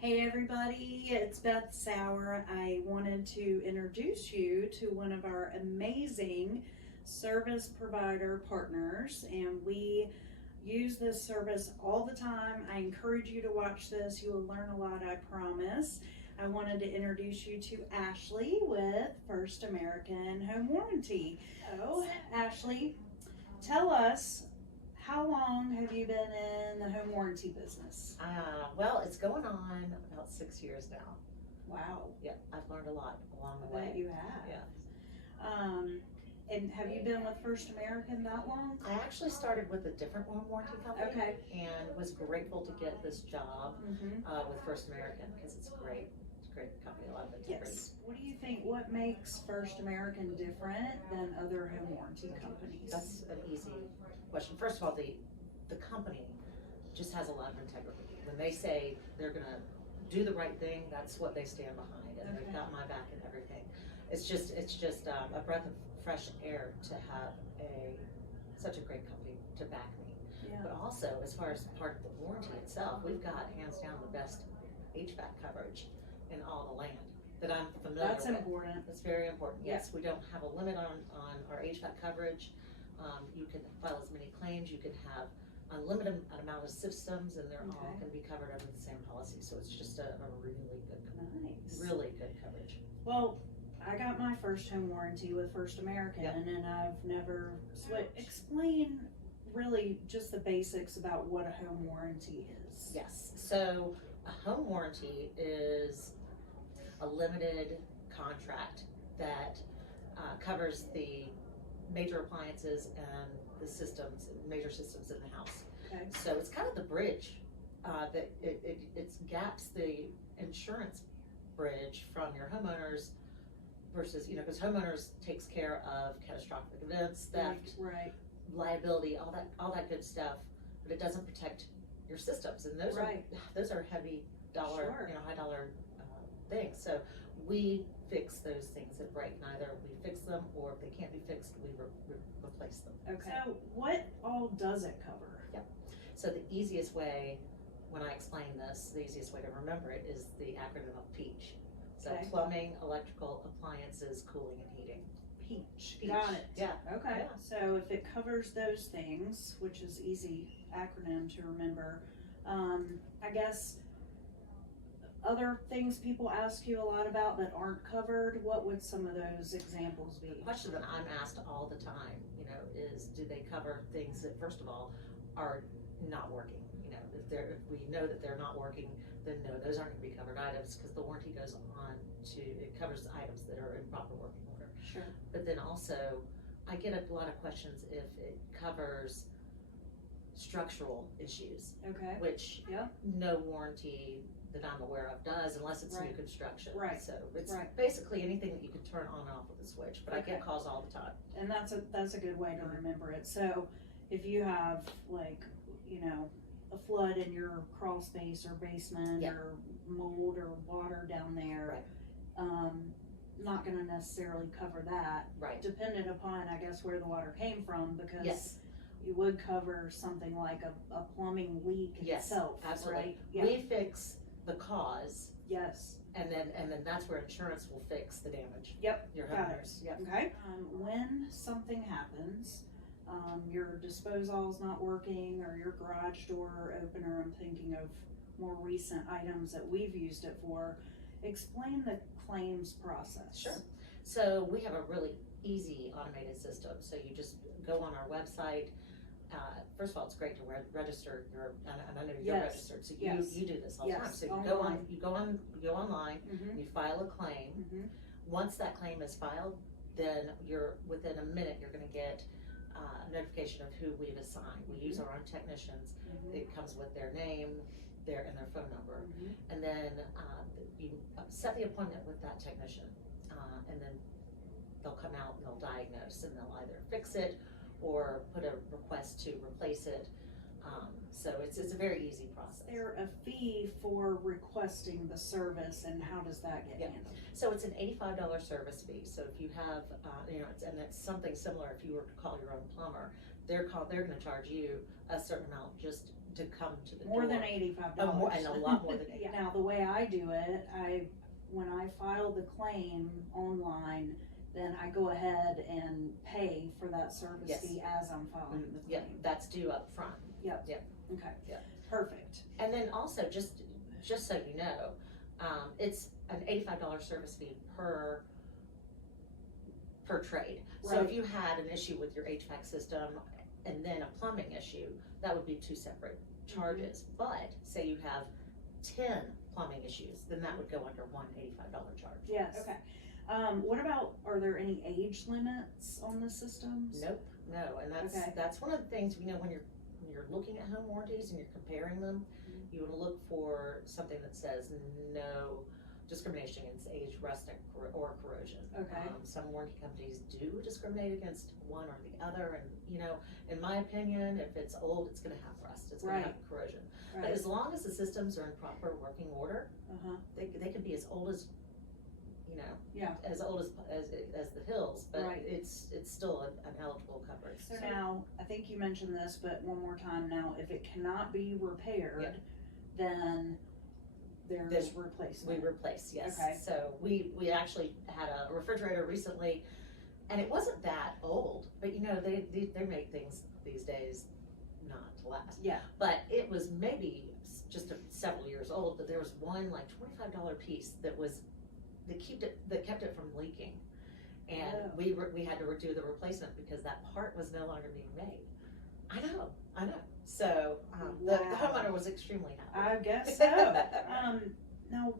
Hey everybody, it's Beth Sauer. I wanted to introduce you to one of our amazing service provider partners, and we use this service all the time. I encourage you to watch this. You will learn a lot, I promise. I wanted to introduce you to Ashley with First American Home Warranty. So, Ashley, tell us, how long have you been in the home warranty business? Well, it's going on about 6 years now. Wow. Yeah, I've learned a lot along the I way. bet you have. Yeah. And have you been with First American that long? I actually started with a different home warranty company. Okay. And was grateful to get this job Mm-hmm. with First American because it's a great company. A lot of it's Yes. What do you think? What makes First American different than other home warranty companies? That's an easy question. First of all, the company just has a lot of integrity. When they say they're gonna do the right thing, that's what they stand behind, and they've got my back and everything. It's just a breath of fresh air to have such a great company to back me. Yeah. But also, as far as part of the warranty itself, we've got hands down the best HVAC coverage in all the land that I'm familiar That's with. important. It's very important. Yeah. Yes, we don't have a limit on our HVAC coverage. You can file as many claims. You can have unlimited amount of systems, and they're all going to be covered under the same policy. So it's just a really good coverage. Well, I got my first home warranty with First American, and I've never switched. Explain really just the basics about what a home warranty is. Yes. So a home warranty is a limited contract that covers the major appliances and the major systems in the house. Okay. So it's kind of the bridge that it gaps the insurance bridge from your homeowners versus, because homeowners takes care of catastrophic events, theft, right, liability, all that good stuff, but it doesn't protect your systems, and those are heavy dollar, high dollar things. So we fix those things that break. Either we fix them, or if they can't be fixed, we replace them. Okay. So what all does it cover? Yep. So the easiest way, when I explain this, the easiest way to remember it is the acronym of PEACH. So plumbing, electrical, appliances, cooling, and heating. PEACH. Got it. Yeah. Okay. Yeah. So if it covers those things, which is easy acronym to remember, I guess other things people ask you a lot about that aren't covered, what would some of those examples be? The question that I'm asked all the time, is do they cover things that, first of all, are not working? If we know that they're not working, then no, those aren't going to be covered items, because the warranty goes on it covers items that are in proper working order. Sure. But then also, I get a lot of questions if it covers structural issues. Okay. Which no warranty that I'm aware of does, unless it's new construction. Right. So it's basically anything that you can turn on and off with a switch. But I get calls all the time. And that's a good way to remember it. So if you have a flood in your crawl space or basement or mold or water down there, not going to necessarily cover that. Right. Dependent upon, I guess, where the water came from, because you would cover something like a plumbing leak itself. Absolutely. Right? Yeah. We fix the cause. Yes. And then that's where insurance will fix the damage. Yep. Your homeowners. Yep. Okay. When something happens, your disposal's not working, or your garage door opener, I'm thinking of more recent items that we've used it for, explain the claims process. Sure. So we have a really easy automated system. So you just go on our website. First of all, it's great to register and I know you're registered, so you do this all the time. So you go online, you file a claim. Once that claim is filed, then within a minute you're going to get a notification of who we've assigned. We use our own technicians. It comes with their name, their phone number, and then you set the appointment with that technician, and then they'll come out and they'll diagnose, and they'll either fix it or put a request to replace it. So it's a very easy process. Is there a fee for requesting the service, and how does that get handled? So it's an $85 service fee. So if you have, and it's something similar if you were to call your own plumber, they're gonna charge you a certain amount just to come to the More door. than $85. Oh, more, and a lot more than $85. Now, the way I do it, when I file the claim online, then I go ahead and pay for that service Yes. fee as I'm filing the Yep, claim. that's due up front. Yep. Yep. Okay. Yep. Perfect. And then also, just so you know, it's an $85 service fee per trade. So Right. if you had an issue with your HVAC system and then a plumbing issue, that would be 2 separate charges. But say you have 10 plumbing issues, then that would go under one $85 charge. Yes. Okay. What about, are there any age limits on the systems? Nope, no, and Okay. that's one of the things, you know, when you're looking at home warranties and you're comparing them, you want to look for something that says no discrimination against age, rust, or corrosion. Okay. Some warranty companies do discriminate against one or the other, and you know, in my opinion, if it's old, it's going to have rust, it's going to have corrosion. Right. But as long as the systems are in proper working order, Uh-huh. they can be as old as, you know, Yeah. as old as the hills, but Right. it's still an eligible coverage. So now, I think you mentioned this, but one more time now, if it cannot be repaired, then there's we replacement. replace, yes. Okay. So we actually had a refrigerator recently, and it wasn't that old, but you know, they make things these days not to last. Yeah. But it was maybe just several years old, but there was one like $25 piece that kept it from leaking. And we had to do the replacement because that part was no longer being made. I know. So the homeowner was extremely happy. I guess so. Now,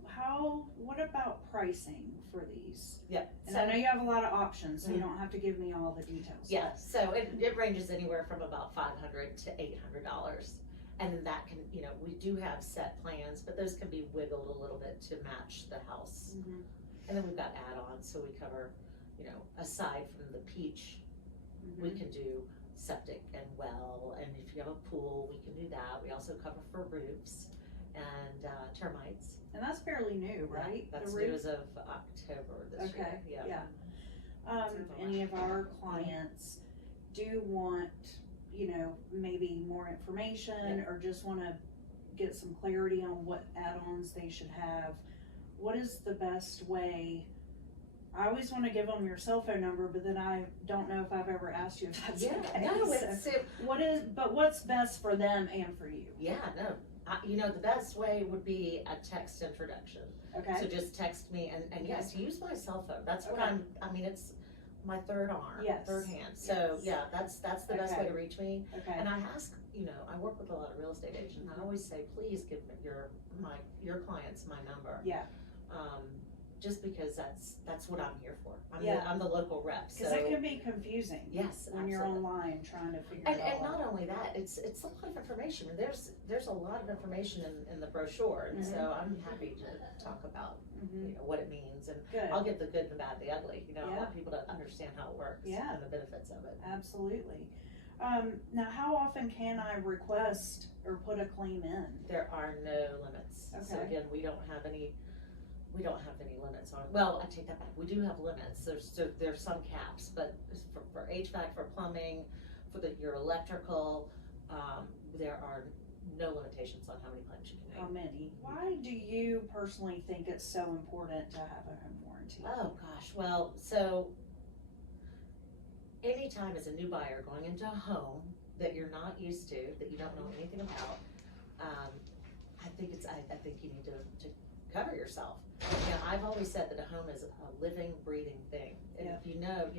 what about pricing for these? Yep. And I know you have a lot of options, so you don't have to give me all the details. Yeah, so it ranges anywhere from about $500 to $800. And then that can, you know, we do have set plans, but those can be wiggled a little bit to match the house. Mm-hmm. And then we've got add-ons, so we cover, you know, aside from the peach, we can do septic and well, and if you have a pool, we can do that. We also cover for roofs and termites. And that's fairly new, right? Yeah, that's The new roof? as of October this year. Yeah. Any of our clients do want, you know, maybe more information or just want to get some clarity on what add-ons they should have. What is the best way? I always want to give them your cell phone number, but then I don't know if I've ever asked you if that's okay. No, what's best for them and for you? Yeah, no. You know, the best way would be a text introduction. Okay. So just text me and yes, use my cell phone. That's what it's my third arm, third hand. So that's the best way to reach me. Okay. And I ask, you know, I work with a lot of real estate agents. I always say, please give your clients my number. Yeah. Just because that's what I'm here for. I'm the local rep. Because it can be confusing. Yes, when you're online trying to figure it out. And not only that, it's a lot of information. And there's a lot of information in the brochure, and so I'm happy to talk about you know, what it means, and I'll get the good, the bad, the ugly. You know, I want people to understand how it works and the benefits of it. Absolutely. Now, how often can I request or put a claim in? There are no limits. Okay. So again, we don't have any limits on it. Well, I take that back. We do have limits. There's some caps, but for HVAC, for plumbing, for your electrical, there are no limitations on how many claims you can make. How many? Why do you personally think it's so important to have a home warranty? Oh gosh, well, so anytime as a new buyer going into a home that you're not used to, that you don't know anything about, I think you need to cover yourself. You know, I've always said that a home is a living, breathing thing. And if you know,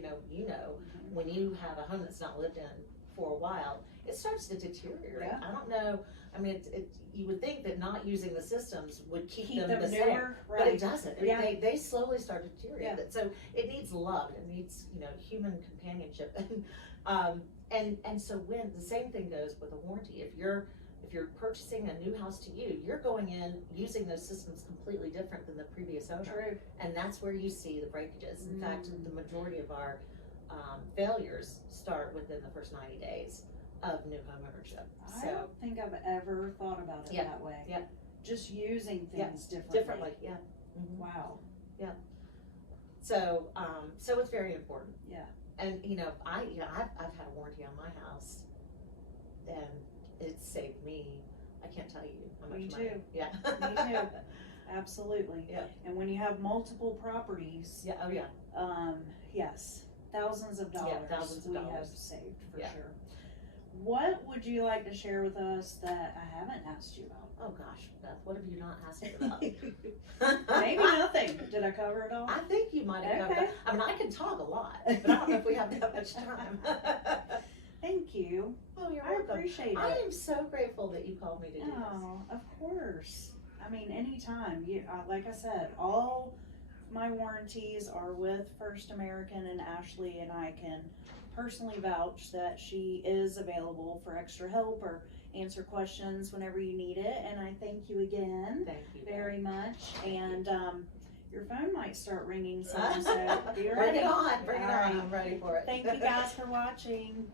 when you have a home that's not lived in for a while, it starts to deteriorate. I don't know. I mean, you would think that not using the systems would keep them the same, but it doesn't. They slowly start to deteriorate. So it needs love. It needs, you know, human companionship. And so when the same thing goes with a warranty, if you're purchasing a new house to you, you're going in using those systems completely different than the previous owner. True. And that's where you see the breakages. In fact, the majority of our failures start within the first 90 days of new home ownership. I don't think I've ever thought about it that way. Yeah. Just using things differently. Yeah. Wow. Yeah. So it's very important. Yeah. And I've had a warranty on my house, and it saved me. I can't tell you how much Me money. too. Yeah. Me too. Absolutely. Yeah. And when you have multiple properties, Yeah. Oh yeah. Yes, thousands of dollars. Yeah, thousands of we dollars. have saved for Yeah. sure. What would you like to share with us that I haven't asked you about? Oh gosh, Beth, what have you not asked me about? Maybe nothing. Did I cover it all? I think you might have covered Okay. it. I mean, I can talk a lot, but I don't know if we have that much time. Thank you. Oh, you're I welcome. appreciate it. I am so grateful that you called me to do this. Oh, of course. I mean, anytime. Like I said, all my warranties are with First American, and Ashley and I can personally vouch that she is available for extra help or answer questions whenever you need it. And I thank you again Thank you very much. And your phone might start ringing soon, so be ready. Bring it on. Bring it All on. right. I'm ready for it. Thank you guys for watching.